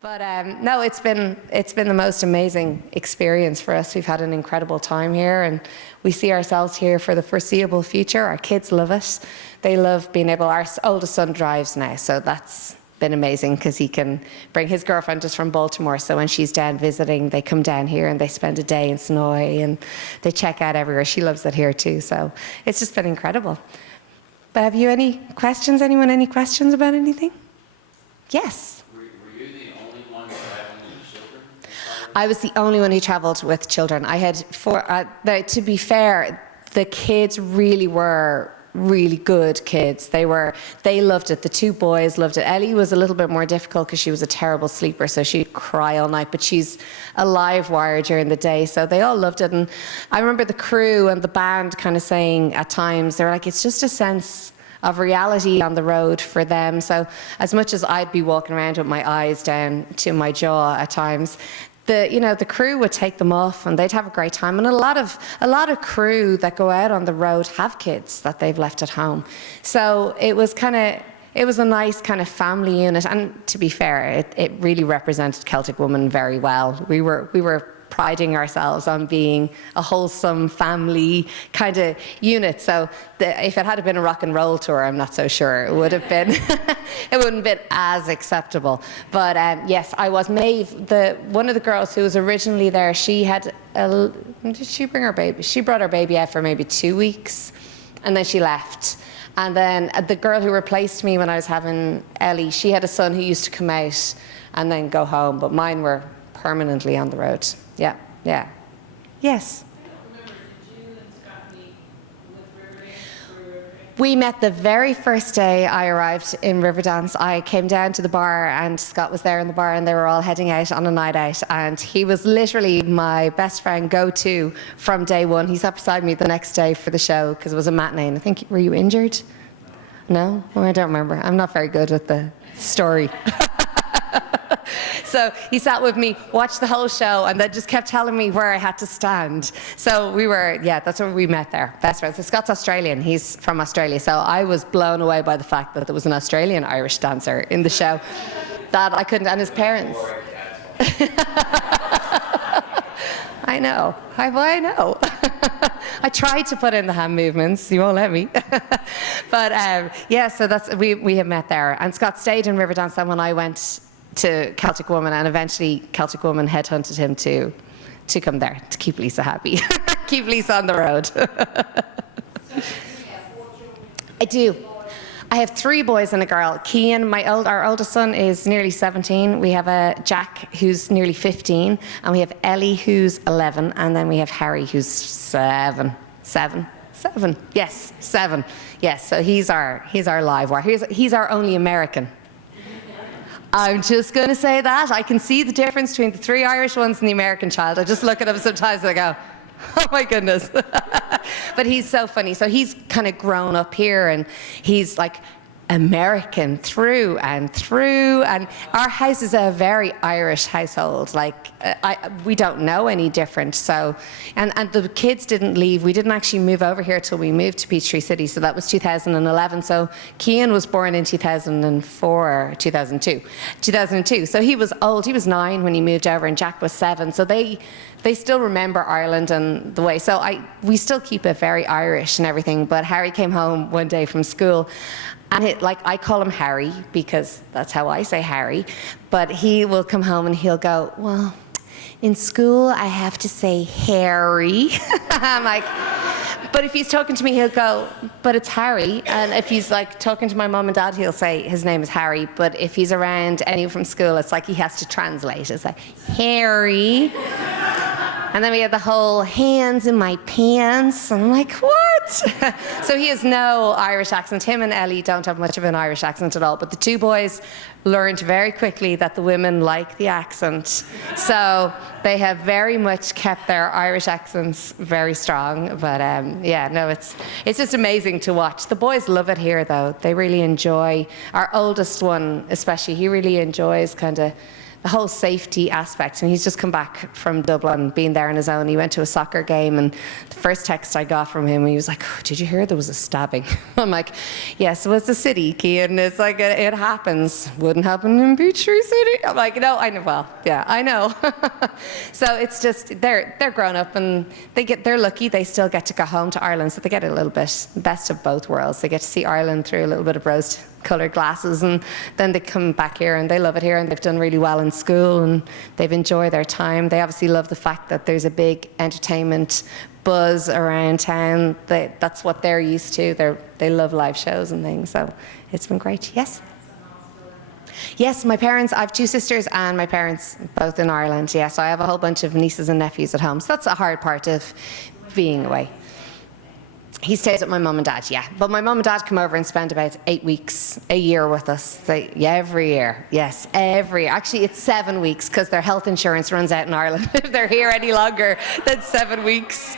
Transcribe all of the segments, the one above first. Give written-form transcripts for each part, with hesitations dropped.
But no, it's been the most amazing experience for us. We've had an incredible time here, and we see ourselves here for the foreseeable future. Our kids love it. They love being able. Our oldest son drives now, so that's been amazing because he can bring his girlfriend just from Baltimore. So when she's down visiting, they come down here and they spend a day in Senoia and they check out everywhere. She loves it here too. So it's just been incredible. But have you any questions? Anyone any questions about anything? Yes. Were you the only one traveling with children? I was the only one who traveled with children. I had four. To be fair, the kids really were really good kids. They loved it. The two boys loved it. Ellie was a little bit more difficult because she was a terrible sleeper, so she'd cry all night, but she's a live wire during the day, so they all loved it. And I remember the crew and the band kind of saying at times, they were like, it's just a sense of reality on the road for them. So as much as I'd be walking around with my eyes down to my jaw at times, the crew would take them off and they'd have a great time. And a lot of crew that go out on the road have kids that they've left at home. So it was a nice kind of family unit. And to be fair, it really represented Celtic Woman very well. We were priding ourselves on being a wholesome family kind of unit. So if it had been a rock and roll tour, I'm not so sure it would have been. It wouldn't have been as acceptable. But yes, I was. Maeve, one of the girls who was originally there, she had did she bring her baby? She brought her baby out for maybe 2 weeks, and then she left. And then the girl who replaced me when I was having Ellie, she had a son who used to come out and then go home, but mine were permanently on the road. Yeah. Yes? I don't remember, did you and Scott meet with Riverdance? We met the very first day I arrived in Riverdance. I came down to the bar and Scott was there in the bar and they were all heading out on a night out, and he was literally my best friend go-to from day one. He sat beside me the next day for the show because it was a matinee, and I think, were you injured? No? Well, I don't remember. I'm not very good with the story. So he sat with me, watched the whole show, and then just kept telling me where I had to stand. So that's where we met there, best friends. So Scott's Australian, he's from Australia. So I was blown away by the fact that there was an Australian Irish dancer in the show that I couldn't, and his parents. I know. I tried to put in the hand movements, you won't let me. But so we have met there. And Scott stayed in Riverdance then when I went to Celtic Woman, and eventually Celtic Woman headhunted him to come there to keep Lisa happy, keep Lisa on the road. I do. I have 3 boys and a girl. Cian, our oldest son, is nearly 17. We have a Jack who's nearly 15, and we have Ellie who's 11, and then we have Harry who's 7. 7. Yes, 7. Yes. So he's our live wire. He's our only American. I'm just going to say that. I can see the difference between the 3 Irish ones and the American child. I just look at him sometimes and I go, oh my goodness. But he's so funny. So he's kind of grown up here, and he's like American through and through. And our house is a very Irish household. Like we don't know any different. So, and the kids didn't leave. We didn't actually move over here till we moved to Peachtree City. So that was 2011. So Cian was born in 2002. So he was old. He was 9 when he moved over, and Jack was 7. So they still remember Ireland and the way. So we still keep it very Irish and everything. But Harry came home one day from school, and I call him Harry because that's how I say Harry. But he will come home and he'll go, well, in school I have to say Harry. I'm like, but if he's talking to me, he'll go, but it's Harry. And if he's like talking to my mum and dad, he'll say his name is Harry. But if he's around anyone from school, it's like he has to translate. It's like, Harry. And then we had the whole hands in my pants. And I'm like, what? So he has no Irish accent. Him and Ellie don't have much of an Irish accent at all. But the 2 boys learned very quickly that the women like the accent. So they have very much kept their Irish accents very strong. But it's just amazing to watch. The boys love it here, though. They really enjoy. Our oldest one, especially, he really enjoys kind of the whole safety aspect. And he's just come back from Dublin, being there on his own. He went to a soccer game, and the first text I got from him, he was like, "Oh, did you hear there was a stabbing?" I'm like, "Yes, well, it's a city, Cian. It's like, it happens. Wouldn't happen in Peachtree City." I'm like, "No, I know. Well, yeah, I know." So it's just, they're grown up, and they're lucky they still get to go home to Ireland, so they get a little bit best of both worlds. They get to see Ireland through a little bit of rose-coloured glasses, and then they come back here and they love it here, and they've done really well in school and they've enjoyed their time. They obviously love the fact that there's a big entertainment buzz around town. That's what they're used to. They love live shows and things, so it's been great. Yes? Yes, my parents, I have two sisters and my parents both in Ireland. Yeah, so I have a whole bunch of nieces and nephews at home. So that's a hard part of being away. He stays with my mum and dad, yeah. But my mum and dad come over and spend about 8 weeks a year with us. Every year. Yes, every year. Actually, it's 7 weeks because their health insurance runs out in Ireland if they're here any longer than 7 weeks.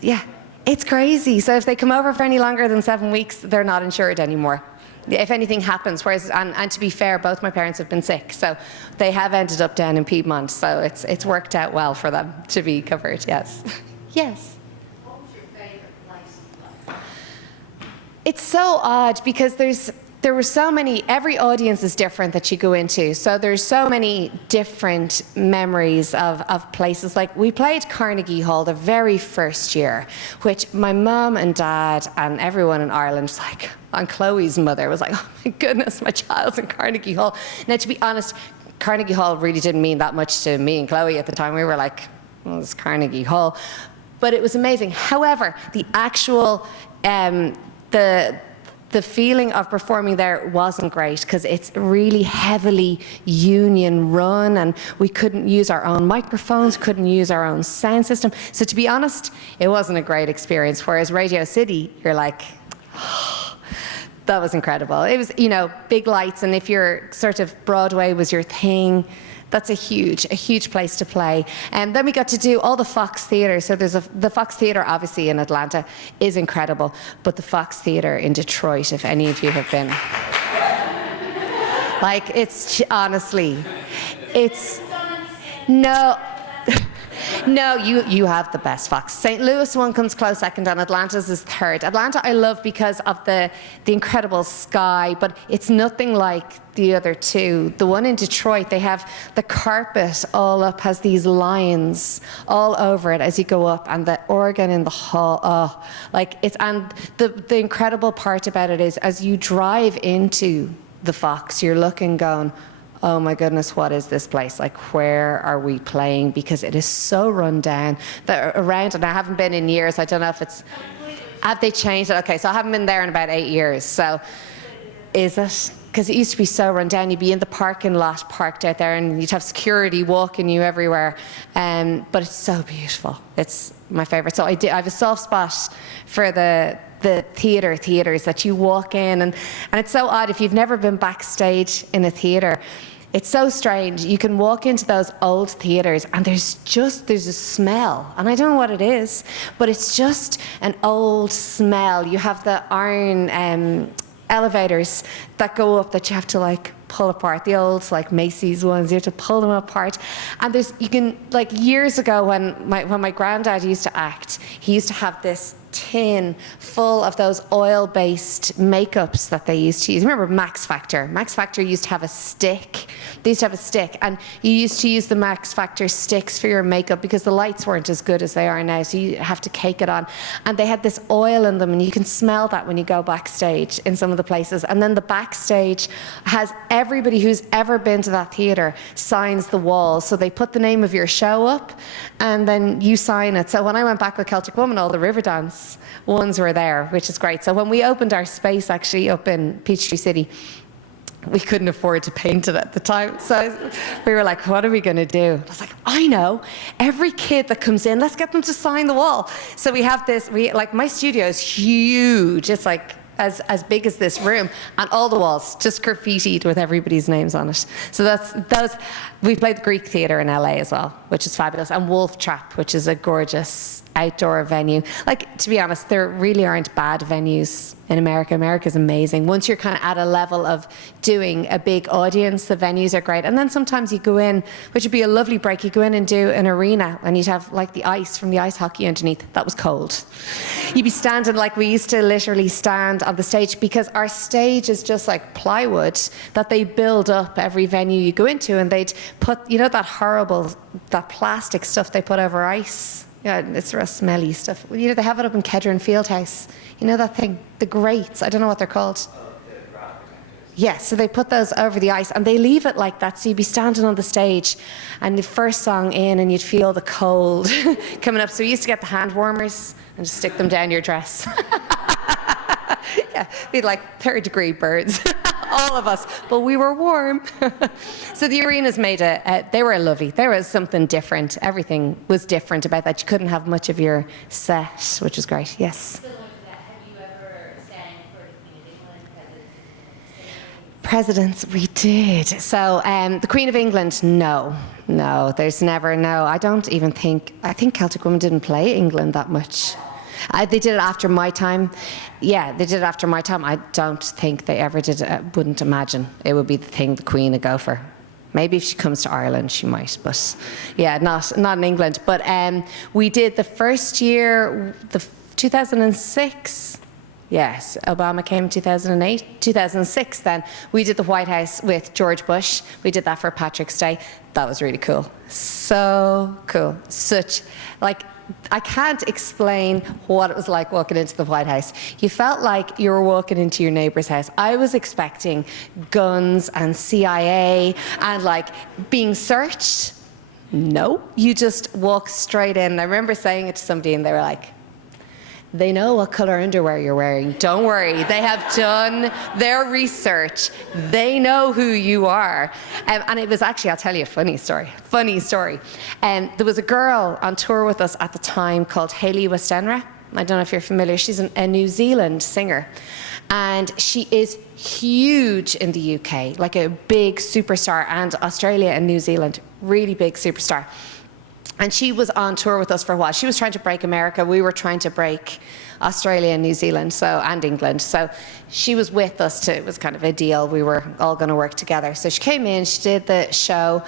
Yeah, it's crazy. So if they come over for any longer than 7 weeks, they're not insured anymore. If anything happens, whereas, and to be fair, both my parents have been sick, so they have ended up down in Piedmont, so it's worked out well for them to be covered, yes. Yes. What was your favourite place? It's so odd because there were so many, every audience is different that you go into. So there's so many different memories of places. Like we played Carnegie Hall the very first year, which my mum and dad and everyone in Ireland was like, and Chloe's mother was like, "Oh my goodness, my child's in Carnegie Hall." Now, to be honest, Carnegie Hall really didn't mean that much to me and Chloe at the time. We were like, "Well, it's Carnegie Hall." But it was amazing. However, the actual, the feeling of performing there wasn't great because it's really heavily union run, and we couldn't use our own microphones, couldn't use our own sound system. So to be honest, it wasn't a great experience. Whereas Radio City, you're like, that was incredible. It was, big lights, and if you're sort of Broadway was your thing, that's a huge place to play. And then we got to do all the Fox Theatre. So there's the Fox Theatre, obviously, in Atlanta is incredible, but the Fox Theatre in Detroit, if any of you have been, like, it's honestly, it's, no. No, you have the best Fox. St. Louis one comes close second, and Atlanta's is third. Atlanta I love because of the incredible sky, but it's nothing like the other two. The one in Detroit, they have the carpet all up, has these lines all over it as you go up, and the organ in the hall, and the incredible part about it is as you drive into the Fox, you're looking going, "Oh my goodness, what is this place? Like, where are we playing?" Because it is so run down. They're around, and I haven't been in years. I don't know if it's, have they changed it? Okay, so I haven't been there in about 8 years. So, is it? Because it used to be so run down. You'd be in the parking lot parked out there, and you'd have security walking you everywhere. But it's so beautiful. It's my favorite. So I have a soft spot for the theatres that you walk in, and it's so odd if you've never been backstage in a theatre. It's so strange. You can walk into those old theatres and there's a smell, and I don't know what it is, but it's just an old smell. You have the iron elevators that go up that you have to like pull apart, the old like Macy's ones, you have to pull them apart. And years ago when my granddad used to act, he used to have this tin full of those oil-based makeups that they used to use. Remember Max Factor? Max Factor used to have a stick. They used to have a stick, and you used to use the Max Factor sticks for your makeup because the lights weren't as good as they are now, so you have to cake it on. And they had this oil in them, and you can smell that when you go backstage in some of the places. And then the backstage has everybody who's ever been to that theatre signs the walls. So they put the name of your show up, and then you sign it. So when I went back with Celtic Woman, all the Riverdance ones were there, which is great. So when we opened our space actually up in Peachtree City, we couldn't afford to paint it at the time. So we were like, what are we going to do? I was like, I know. Every kid that comes in, let's get them to sign the wall. So we have this, my studio is huge. It's like as big as this room, and all the walls just graffitied with everybody's names on it. So we played the Greek Theatre in LA as well, which is fabulous, and Wolf Trap, which is a gorgeous outdoor venue. Like, to be honest, there really aren't bad venues in America. America's amazing. Once you're kind of at a level of doing a big audience, the venues are great. And then sometimes you go in, which would be a lovely break, you go in and do an arena and you'd have like the ice from the ice hockey underneath. That was cold. You'd be standing, like we used to literally stand on the stage, because our stage is just like plywood that they build up every venue you go into, and they'd put, you know, that plastic stuff they put over ice. Yeah, it's real smelly stuff. You know, they have it up in Kedron Fieldhouse. You know that thing? The grates. I don't know what they're called. Yeah, so they put those over the ice and they leave it like that. So you'd be standing on the stage and the first song in and you'd feel the cold coming up. So we used to get the hand warmers and just stick them down your dress. Yeah, be like 3rd-degree burns. All of us, but we were warm. So the arenas made they were lovely. There was something different. Everything was different about that. You couldn't have much of your set, which was great. Yes. Similar to that, have you ever sang for the Queen of England? Presidents, we did. So the Queen of England, no, there's never, no. I think Celtic Women didn't play England that much. They did it after my time. Yeah, they did it after my time. I don't think they ever did it. Wouldn't imagine it would be the thing the Queen would go for. Maybe if she comes to Ireland, she might, but yeah, not in England. But we did the first year, 2006. Yes, Obama came in 2008. 2006 then, we did the White House with George Bush. We did that for Patrick's Day. That was really cool. So cool. I can't explain what it was like walking into the White House. You felt like you were walking into your neighbour's house. I was expecting guns and CIA and like being searched. No, you just walk straight in. I remember saying it to somebody and they were like, they know what colour underwear you're wearing. Don't worry, they have done their research. They know who you are. And it was actually, I'll tell you a funny story. There was a girl on tour with us at the time called Hayley Westenra. I don't know if you're familiar. She's a New Zealand singer. And she is huge in the UK, like a big superstar, and Australia and New Zealand, really big superstar. And she was on tour with us for a while. She was trying to break America. We were trying to break Australia and New Zealand, and England. So she was with us. It was kind of a deal. We were all going to work together. So she came in, she did the show,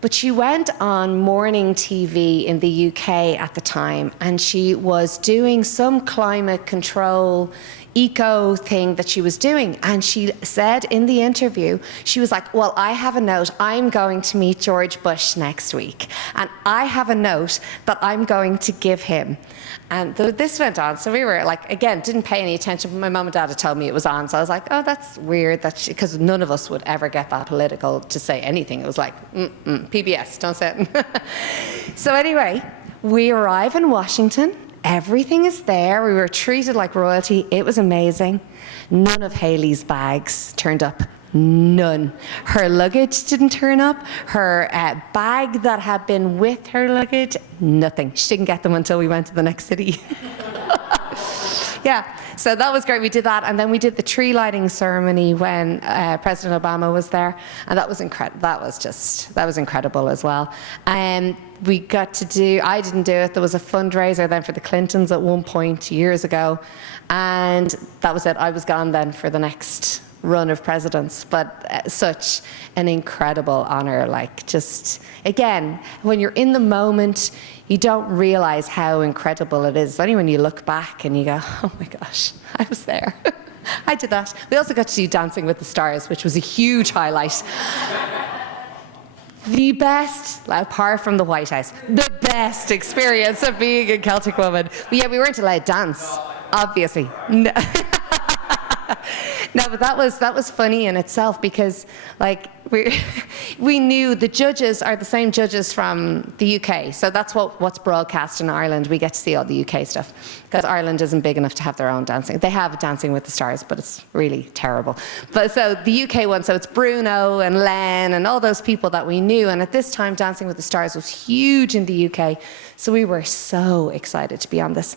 but she went on morning TV in the UK at the time, and she was doing some climate control eco thing that she was doing. And she said in the interview, she was like, well, I have a note. I'm going to meet George Bush next week. And I have a note that I'm going to give him. And this went on. So we were like, again, didn't pay any attention. But my mum and dad had told me it was on. So I was like, oh, that's weird. Because none of us would ever get that political to say anything. It was like, PBS, don't say it. So anyway, we arrive in Washington. Everything is there. We were treated like royalty. It was amazing. None of Hayley's bags turned up. None. Her luggage didn't turn up. Her bag that had been with her luggage, nothing. She didn't get them until we went to the next city. Yeah, so that was great. We did that, and then we did the tree lighting ceremony when President Obama was there, and that was incredible. That was incredible as well. We got to do. I didn't do it. There was a fundraiser then for the Clintons at one point years ago, and that was it. I was gone then for the next run of presidents, but such an incredible honor. Like, just again, when you're in the moment, you don't realize how incredible it is. It's only when you look back and you go, oh my gosh, I was there. I did that. We also got to do Dancing with the Stars, which was a huge highlight. The best, apart from the White House, the best experience of being a Celtic woman. But yeah, we weren't allowed to dance, obviously. No. No, but that was funny in itself, because like we knew the judges are the same judges from the UK, so that's what's broadcast in Ireland. We get to see all the UK stuff because Ireland isn't big enough to have their own dancing. They have Dancing with the Stars, but it's really terrible. But so the UK one, so it's Bruno and Len and all those people that we knew. And at this time, Dancing with the Stars was huge in the UK, so we were so excited to be on this.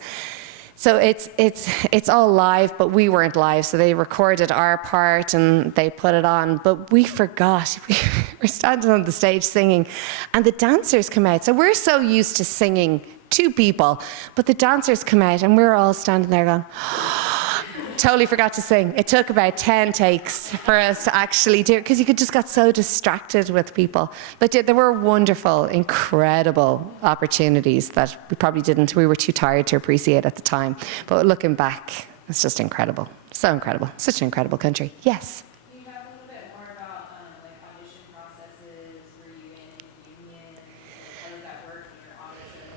So it's all live, but we weren't live. So they recorded our part and they put it on, but we forgot. We were standing on the stage singing, and the dancers come out. So we're so used to singing 2 people. But the dancers come out and we're all standing there going, totally forgot to sing. It took about 10 takes for us to actually do it because you just got so distracted with people. But there were wonderful, incredible opportunities that we were too tired to appreciate at the time. But looking back, it's just incredible. So incredible. Such an incredible country. Yes? Can you talk a little bit more about like audition processes? Were you in union? How does that work in your audition?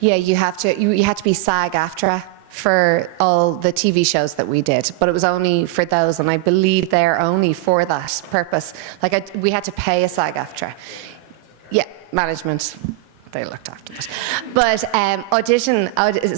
Yeah, you had to be SAG-AFTRA for all the TV shows that we did, but it was only for those, and I believe they're only for that purpose. Like we had to pay a SAG-AFTRA. Yeah, management, they looked after that. But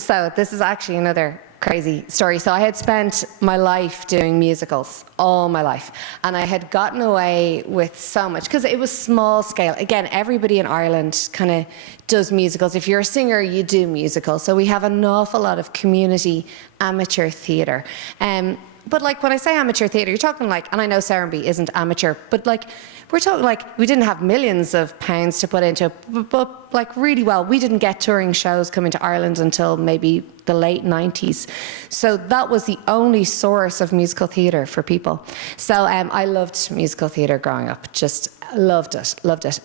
so this is actually another crazy story. So I had spent my life doing musicals, all my life, and I had gotten away with so much because it was small scale. Again, everybody in Ireland kind of does musicals. If you're a singer, you do musicals. So we have an awful lot of community amateur theatre. But like when I say amateur theatre, you're talking like, and I know Serenby isn't amateur, but like we're talking like we didn't have millions of pounds to put into it, but like really well, we didn't get touring shows coming to Ireland until maybe the late 90s. So that was the only source of musical theatre for people. So I loved musical theatre growing up, just loved it.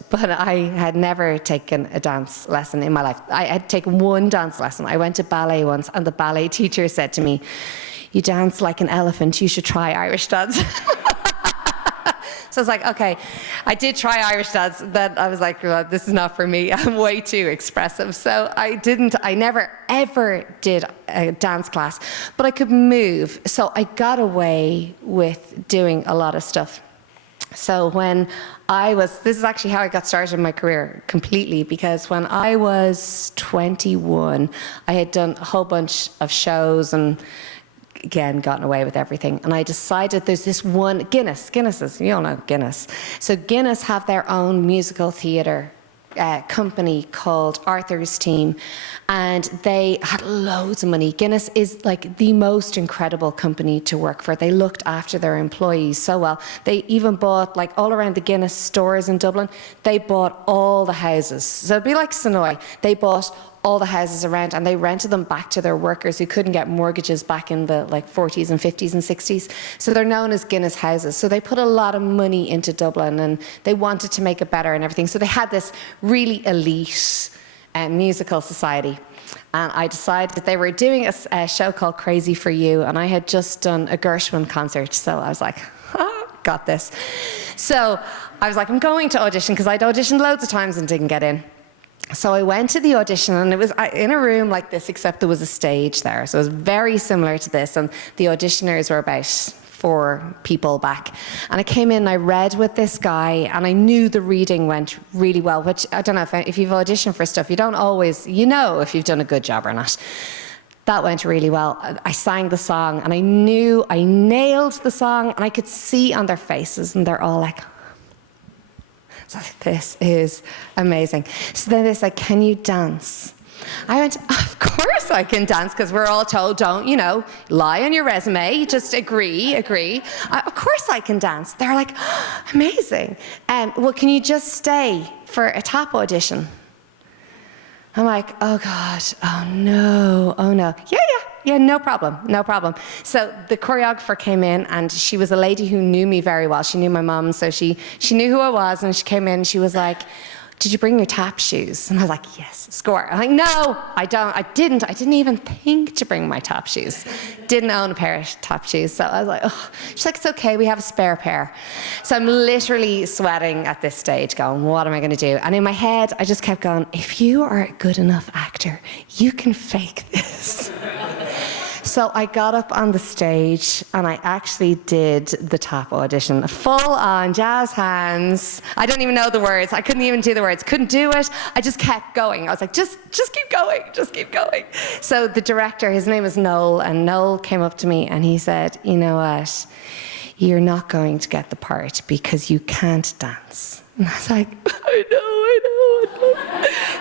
But I had never taken a dance lesson in my life. I had taken one dance lesson. I went to ballet once and the ballet teacher said to me, "You dance like an elephant, you should try Irish dance." So I was like, okay, I did try Irish dance, then I was like, well, this is not for me, I'm way too expressive. So I never ever did a dance class, but I could move. So I got away with doing a lot of stuff. So this is actually how I got started in my career completely, because when I was 21, I had done a whole bunch of shows and again, gotten away with everything. And I decided there's this one, Guinness, you all know Guinness. So Guinness have their own musical theatre company called Arthur's Team, and they had loads of money. Guinness is like the most incredible company to work for. They looked after their employees so well. They even bought, like all around the Guinness stores in Dublin, they bought all the houses. So it'd be like Senoia. They bought all the houses around and they rented them back to their workers who couldn't get mortgages back in the like 40s and 50s and 60s. So they're known as Guinness houses. So they put a lot of money into Dublin and they wanted to make it better and everything. So they had this really elite musical society. And I decided that they were doing a show called Crazy for You, and I had just done a Gershwin concert. So I was like, got this. So I was like, I'm going to audition, because I'd auditioned loads of times and didn't get in. So I went to the audition, and it was in a room like this, except there was a stage there. So it was very similar to this, and the auditioners were about 4 people back. And I came in and I read with this guy, and I knew the reading went really well, which I don't know if you've auditioned for stuff, you don't always, if you've done a good job or not. That went really well. I sang the song, and I knew I nailed the song, and I could see on their faces, and they're all like, so this is amazing. So then they said, can you dance? I went, of course I can dance, because we're all told, don't, lie on your resume, just agree. Of course I can dance. They're like, amazing. Well, can you just stay for a tap audition? I'm like, oh God, oh no. Yeah, no problem. So the choreographer came in, and she was a lady who knew me very well. She knew my mum, so she knew who I was, and she came in and she was like, did you bring your tap shoes? And I was like, yes, score. I'm like, no, I didn't even think to bring my tap shoes. Didn't own a pair of tap shoes. So I was like, oh. She's like, it's okay, we have a spare pair. So I'm literally sweating at this stage going, what am I gonna do? And in my head, I just kept going, if you are a good enough actor, you can fake this. So I got up on the stage and I actually did the tap audition. Full on jazz hands. I don't even know the words. I couldn't even do the words. Couldn't do it. I just kept going. I was like, just keep going. So the director, his name is Noel, and Noel came up to me and he said, you know what? You're not going to get the part because you can't dance. And I was like, I know.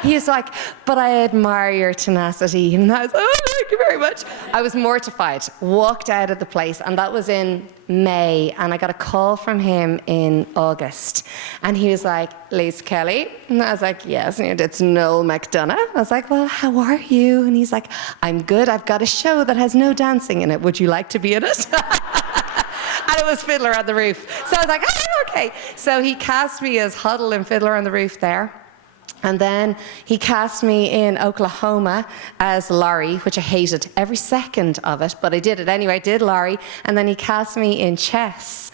He's like, but I admire your tenacity. And I was like, oh, thank you very much. I was mortified, walked out of the place, and that was in May, and I got a call from him in August. And he was like, Lisa Kelly? And I was like, yes. And it's Noel McDonough. I was like, well, how are you? And he's like, I'm good. I've got a show that has no dancing in it. Would you like to be in it? And it was Fiddler on the Roof. So I was like, oh, okay. So he cast me as Huddle in Fiddler on the Roof there. And then he cast me in Oklahoma as Laurie, which I hated every second of it, but I did it anyway. I did Laurie. And then he cast me in Chess.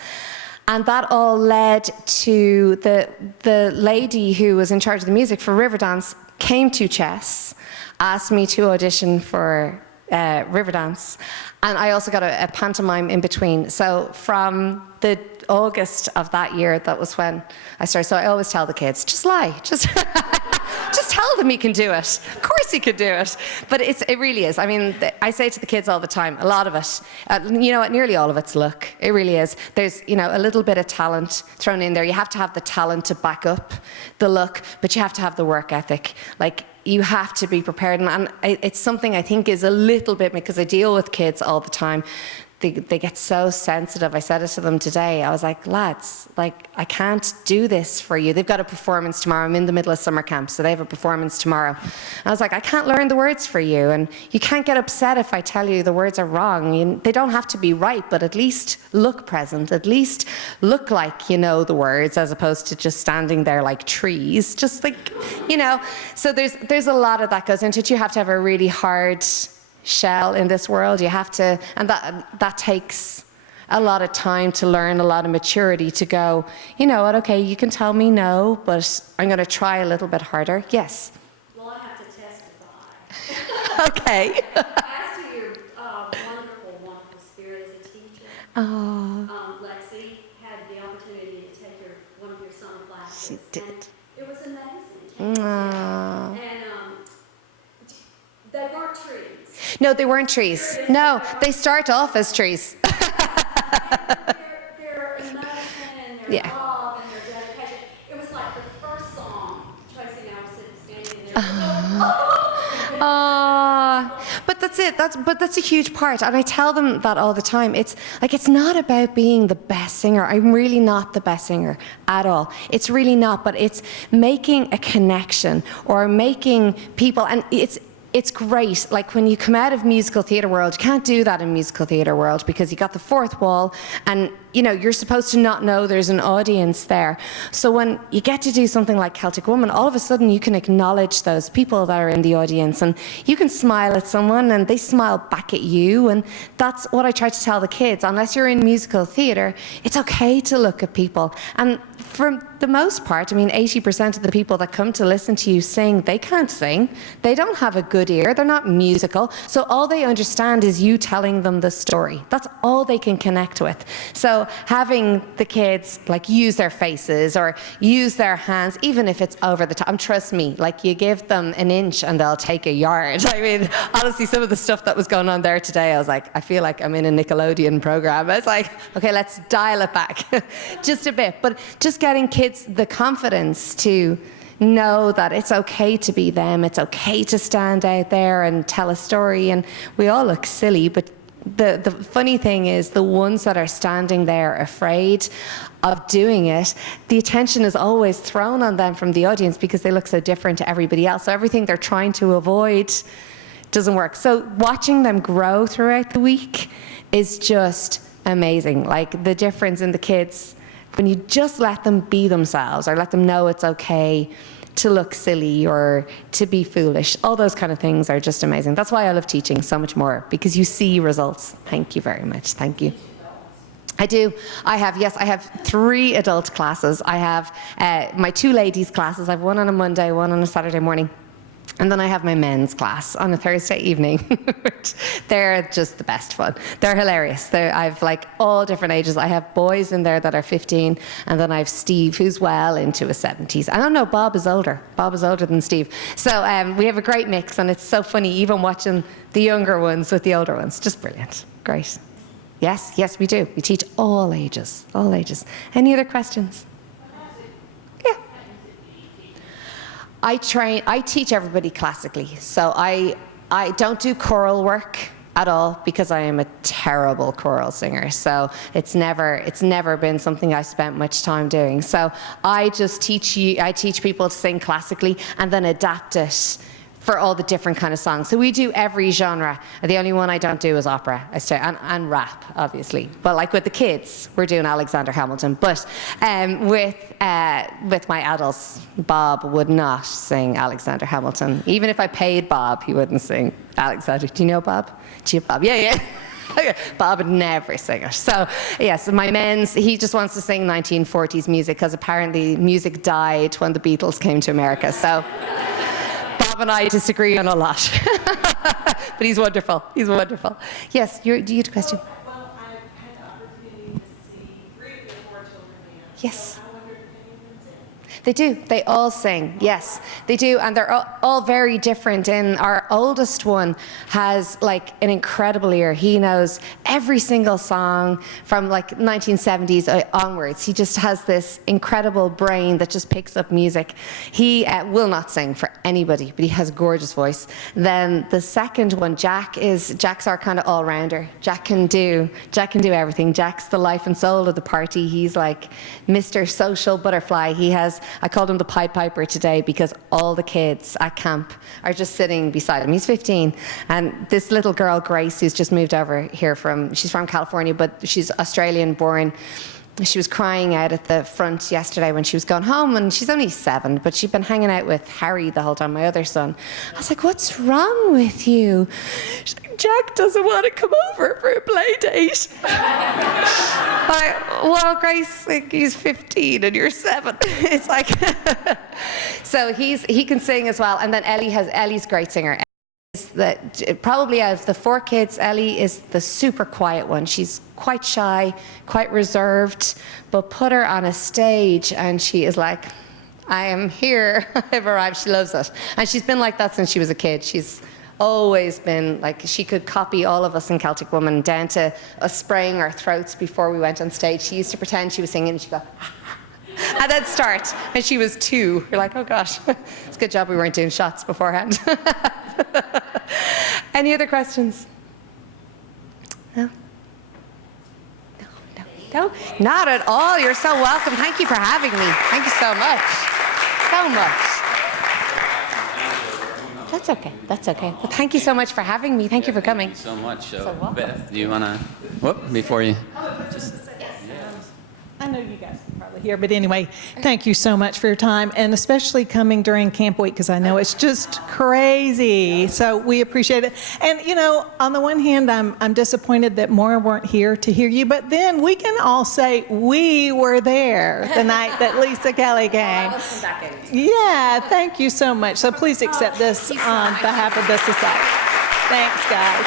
And that all led to the lady who was in charge of the music for Riverdance came to Chess, asked me to audition for Riverdance. And I also got a pantomime in between. So from the August of that year, that was when I started. So I always tell the kids, just lie. Just tell them you can do it. Of course you can do it. But it really is. I mean, I say to the kids all the time, a lot of it, you know what, nearly all of it's luck. It really is. There's, you know, a little bit of talent thrown in there. You have to have the talent to back up the luck, but you have to have the work ethic. Like, you have to be prepared. And it's something I think is a little bit, because I deal with kids all the time, they get so sensitive. I said it to them today. I was like, lads, like, I can't do this for you. They've got a performance tomorrow. I'm in the middle of summer camp, so they have a performance tomorrow. And I was like, I can't learn the words for you. And you can't get upset if I tell you the words are wrong. They don't have to be right, but at least look present. At least look like you know the words, as opposed to just standing there like trees. Just like, you know. So there's a lot of that goes into it. You have to have a really hard shell in this world. You have to, and that takes a lot of time to learn, a lot of maturity to go, you know what, okay, you can tell me no, but I'm going to try a little bit harder. Yes? Well, I have to testify. Okay. As to your wonderful, wonderful spirit as a teacher, Lexi had the opportunity to take one of your summer classes. She did. And it was amazing. And they weren't trees. No, they weren't trees. No, they start off as trees. Their emotion and their Yeah. love and their dedication. It was like the first song, Tracy and I were standing there. But that's it. That's a huge part, and I tell them that all the time. It's like, it's not about being the best singer. I'm really not the best singer at all. It's really not. But it's making a connection or making people, and it's great. Like, when you come out of musical theatre world, you can't do that in musical theatre world, because you got the fourth wall, and you know, you're supposed to not know there's an audience there. So when you get to do something like Celtic Woman, all of a sudden you can acknowledge those people that are in the audience, and you can smile at someone and they smile back at you. And that's what I try to tell the kids. Unless you're in musical theatre, it's okay to look at people. And for the most part, I mean, 80% of the people that come to listen to you sing, they can't sing. They don't have a good ear. They're not musical. So all they understand is you telling them the story. That's all they can connect with. So having the kids like use their faces or use their hands, even if it's over the top, trust me, like, you give them an inch and they'll take a yard. I mean, honestly, some of the stuff that was going on there today, I was like, I feel like I'm in a Nickelodeon program. It's like, okay, let's dial it back just a bit. But just getting kids the confidence to know that it's okay to be them. It's okay to stand out there and tell a story. And we all look silly, but the funny thing is, the ones that are standing there afraid of doing it, the attention is always thrown on them from the audience because they look so different to everybody else. So everything they're trying to avoid doesn't work. So watching them grow throughout the week is just amazing. Like, the difference in the kids when you just let them be themselves, or let them know it's okay to look silly or to be foolish. All those kind of things are just amazing. That's why I love teaching so much more, because you see results. Thank you very much. Thank you. I do. I have 3 adult classes. I have my 2 ladies classes. I have one on a Monday, one on a Saturday morning. And then I have my men's class on a Thursday evening. They're just the best fun. They're hilarious. I've like all different ages. I have boys in there that are 15, and then I have Steve, who's well into his 70s. I don't know, Bob is older. Bob is older than Steve. So we have a great mix, and it's so funny, even watching the younger ones with the older ones. Just brilliant. Great. Yes, we do. We teach all ages, all ages. Any other questions? Yeah. I teach everybody classically. So I don't do choral work at all because I am a terrible choral singer. So it's never been something I spent much time doing. So I teach people to sing classically and then adapt it for all the different kind of songs. So we do every genre. The only one I don't do is opera. And rap, obviously. But like with the kids, we're doing Alexander Hamilton. But with my adults, Bob would not sing Alexander Hamilton. Even if I paid Bob, he wouldn't sing Alexander. Do you know Bob? Do you know Bob? Yeah. Bob would never sing it. So yes, my men's, he just wants to sing 1940s music because apparently music died when the Beatles came to America. So Bob and I disagree on a lot. But he's wonderful. He's wonderful. Yes, you had a question? Well, I've had the opportunity to see 3 of your 4 children dance. Yes. I wondered if any of them sing. They do. They all sing. Yes, they do. And they're all very different. And our oldest one has like an incredible ear. He knows every single song from like 1970s onwards. He just has this incredible brain that just picks up music. He will not sing for anybody, but he has a gorgeous voice. Then the second one, Jack's our kind of all-rounder. Jack can do everything. Jack's the life and soul of the party. He's like Mr. Social Butterfly. I called him the Pied Piper today because all the kids at camp are just sitting beside him. He's 15. And this little girl, Grace, who's just moved over here she's from California, but she's Australian born. She was crying out at the front yesterday when she was going home, and she's only 7, but she'd been hanging out with Harry the whole time, my other son. I was like, what's wrong with you? She's like, Jack doesn't want to come over for a play date. Well, Grace, like, he's 15 and you're 7. It's like, so he can sing as well. And then Ellie's a great singer. Probably out of the 4 kids, Ellie is the super quiet one. She's quite shy, quite reserved, but put her on a stage and she is like, I am here, I've arrived. She loves it. And she's been like that since she was a kid. She's always been like, she could copy all of us in Celtic Woman down to us spraying our throats before we went on stage. She used to pretend she was singing and she'd go, and then start. And she was 2. You're like, oh gosh, it's a good job we weren't doing shots beforehand. Any other questions? No? No? Not at all. You're so welcome. Thank you for having me. Thank you so much. So much. That's okay. That's okay. Well, thank you so much for having me. Thank you for coming. Thank you so much. So welcome. Beth, do you want to, before you? I know you guys are probably here, but anyway, thank you so much for your time, and especially coming during Camp Week, because I know it's just crazy. So we appreciate it. And, you know, on the one hand, I'm disappointed that more weren't here to hear you, but then we can all say we were there the night that Lisa Kelly came. Yeah, thank you so much. So please accept this on behalf of the society. Thanks, guys.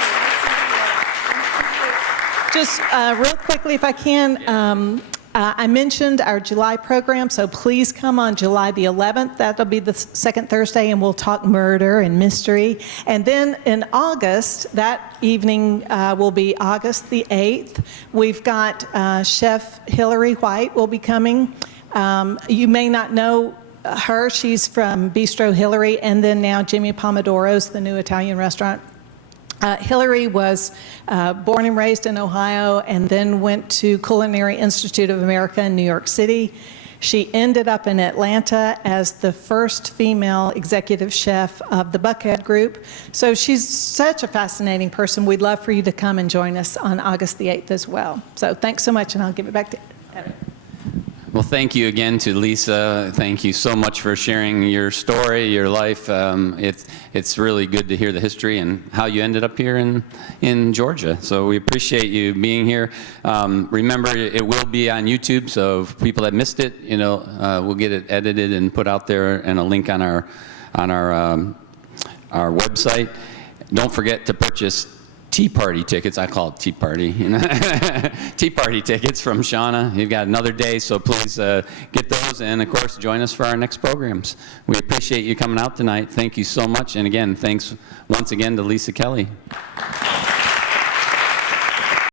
Just real quickly, if I can, I mentioned our July program, so please come on July the 11th. That'll be the second Thursday, and we'll talk murder and mystery. And then in August, that evening will be August the 8th. We've got Chef Hillary White will be coming. You may not know her. She's from Bistro Hillary, and then now Jimmy Pomodoro's, the new Italian restaurant. Hillary was born and raised in Ohio and then went to Culinary Institute of America in New York City. She ended up in Atlanta as the first female executive chef of the Buckhead Group. So she's such a fascinating person. We'd love for you to come and join us on August the 8th as well. So thanks so much, and I'll give it back to Evan. Well, thank you again to Lisa. Thank you so much for sharing your story, your life. It's really good to hear the history and how you ended up here in Georgia. So we appreciate you being here. Remember, it will be on YouTube, so if people that missed it, you know, we'll get it edited and put out there, and a link on our website. Don't forget to purchase Tea Party tickets. I call it Tea Party. You know? Tea Party tickets from Shauna. You've got another day, so please get those, and of course join us for our next programs. We appreciate you coming out tonight. Thank you so much, and again, thanks once again to Lisa Kelly.